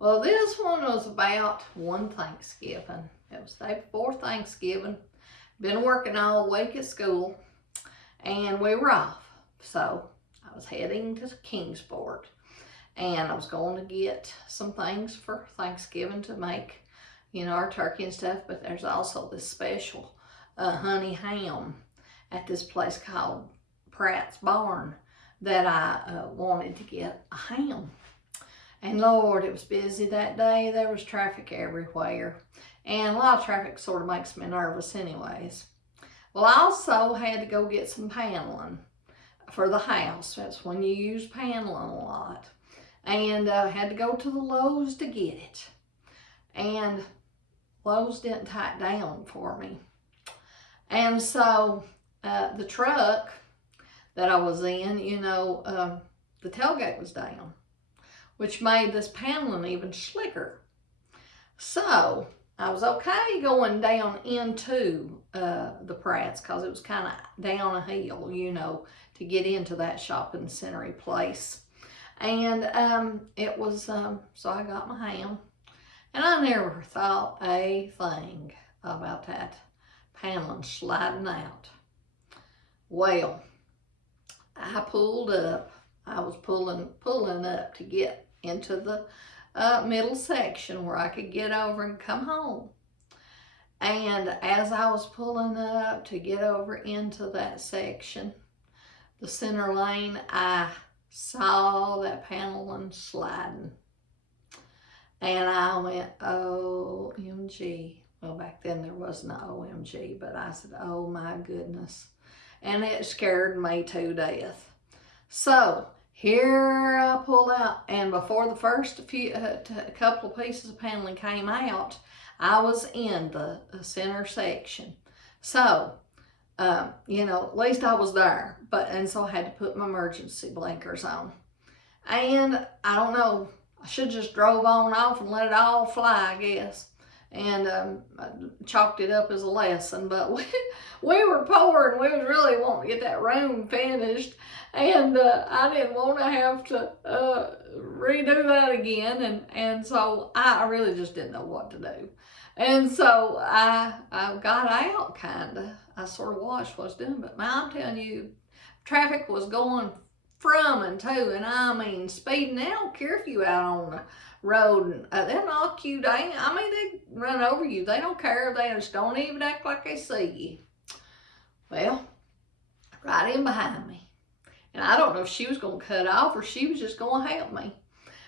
Well, this one was about one Thanksgiving. It was the day before Thanksgiving. Been working all week at school, and we were off. So I was heading to Kingsport, and I was going to get some things for Thanksgiving to make, our turkey and stuff. But there's also this special honey ham at this place called Pratt's Barn that I wanted to get a ham. And Lord, it was busy that day. There was traffic everywhere. And a lot of traffic sort of makes me nervous anyways. Well, I also had to go get some paneling for the house. That's when you use paneling a lot. And had to go to the Lowe's to get it. And Lowe's didn't tie it down for me. And so the truck that I was in, the tailgate was down, which made this paneling even slicker. So I was okay going down into the Pratt's because it was kind of down a hill, to get into that shopping center place. And it was, so I got my ham. And I never thought a thing about that paneling sliding out. Well, I pulled up. I was pulling up to get into the middle section where I could get over and come home. And as I was pulling up to get over into that section, the center lane, I saw that paneling sliding. And I went, OMG. Well, back then there wasn't an OMG, but I said, oh my goodness. And it scared me to death. So here I pulled out, and before the first couple of pieces of paneling came out, I was in the center section. So, at least I was there. And so I had to put my emergency blinkers on. And I don't know, I should just drove on off and let it all fly, I guess. And I chalked it up as a lesson, but we were poor and we was really wanting to get that room finished, and I didn't want to have to redo that again, and so I really just didn't know what to do. And so I got out, kinda. I sort of watched what I was doing, but man, I'm telling you, traffic was going from and to, and I mean speeding. They don't care if you out on the road, and they'll knock you down. I mean, they run over you. They don't care. They just don't even act like they see you. Well, right in behind me. And I don't know if she was going to cut off or she was just going to help me.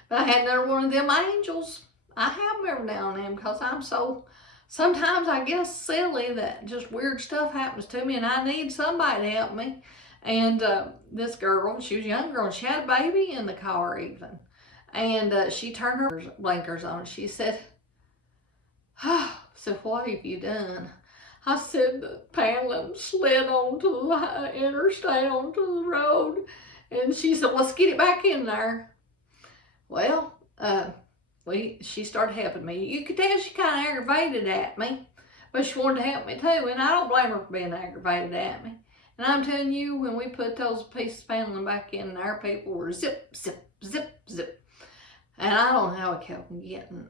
But I had another one of them angels. I have them every now and then because I'm so, sometimes I guess silly that just weird stuff happens to me and I need somebody to help me. And this girl, she was a young girl, and she had a baby in the car even. And she turned her blinkers on. She said, so what have you done? I said, the paneling slid onto the interstate, onto the road. And she said, let's get it back in there. Well, she started helping me. You could tell she kind of aggravated at me, but she wanted to help me too. And I don't blame her for being aggravated at me. And I'm telling you, when we put those pieces of paneling back in there, people were zip, zip, zip, zip. And I don't know how we kept them getting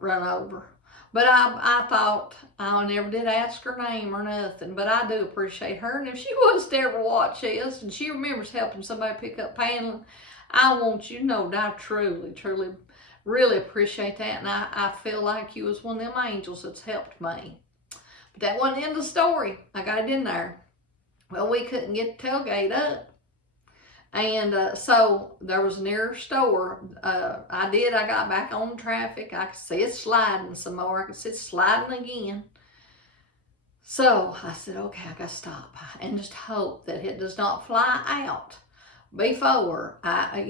run over. But I thought, I never did ask her name or nothing, but I do appreciate her. And if she was to ever watch this and she remembers helping somebody pick up paneling, I want you to know that I truly, truly, really appreciate that. And I feel like you was one of them angels that's helped me. But that wasn't the end of the story. I got it in there. Well, we couldn't get the tailgate up. And so there was a near store. I got back on traffic. I could see it sliding some more. I could see it sliding again. So I said, okay, I got to stop and just hope that it does not fly out before I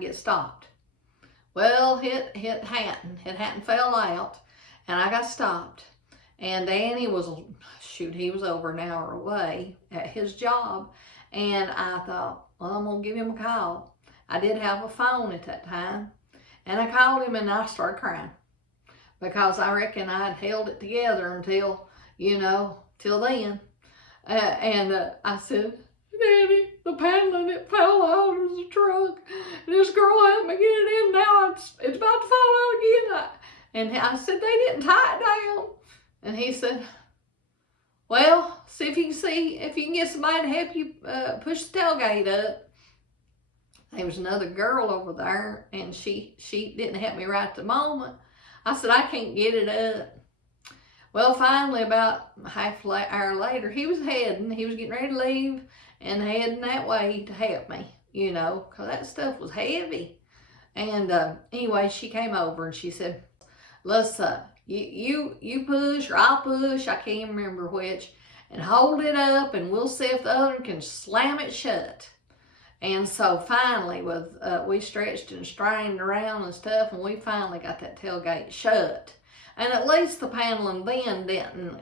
get stopped. Well, it hadn't. It hadn't fell out, and I got stopped. And Danny was, he was over an hour away at his job. And I thought, well, I'm going to give him a call. I did have a phone at that time. And I called him and I started crying. Because I reckon I'd held it together until, till then. I said, Daddy, the paneling, it fell out of the truck. And this girl helped me get it in. Now it's about to fall out again. And I said, they didn't tie it down. And he said, well, see if you can get somebody to help you push the tailgate up. There was another girl over there, and she didn't help me right at the moment. I said, I can't get it up. Well, finally, about half an hour later, he was getting ready to leave and heading that way to help me, you know, because that stuff was heavy. And anyway, she came over and she said, let's, you push or I'll push, I can't remember which, and hold it up and we'll see if the other can slam it shut. And so finally, we stretched and strained around and stuff, and we finally got that tailgate shut. And at least the paneling then didn't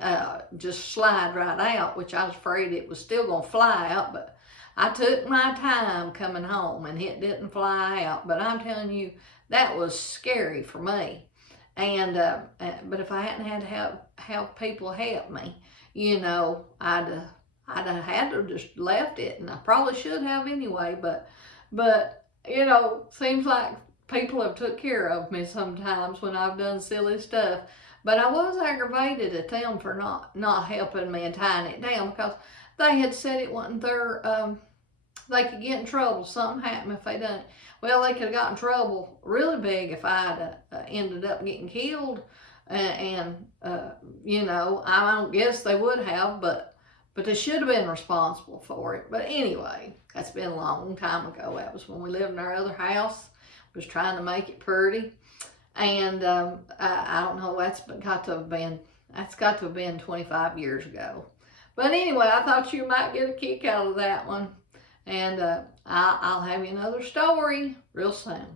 just slide right out, which I was afraid it was still going to fly out. But I took my time coming home, and it didn't fly out. But I'm telling you, that was scary for me. And but if I hadn't had to have people help me, you know, I'd have had to just left it, and I probably should have anyway, but you know, seems like people have took care of me sometimes when I've done silly stuff. But I was aggravated at them for not helping me and tying it down, because they had said it wasn't their, they could get in trouble. Something happened if they done it. Well, they could have got in trouble really big if I'd ended up getting killed. You know, I don't guess they would have, but they should have been responsible for it. But anyway, that's been a long time ago. That was when we lived in our other house. Was trying to make it pretty. And I don't know, that's got to have been 25 years ago. But anyway, I thought you might get a kick out of that one. And I'll have you another story real soon.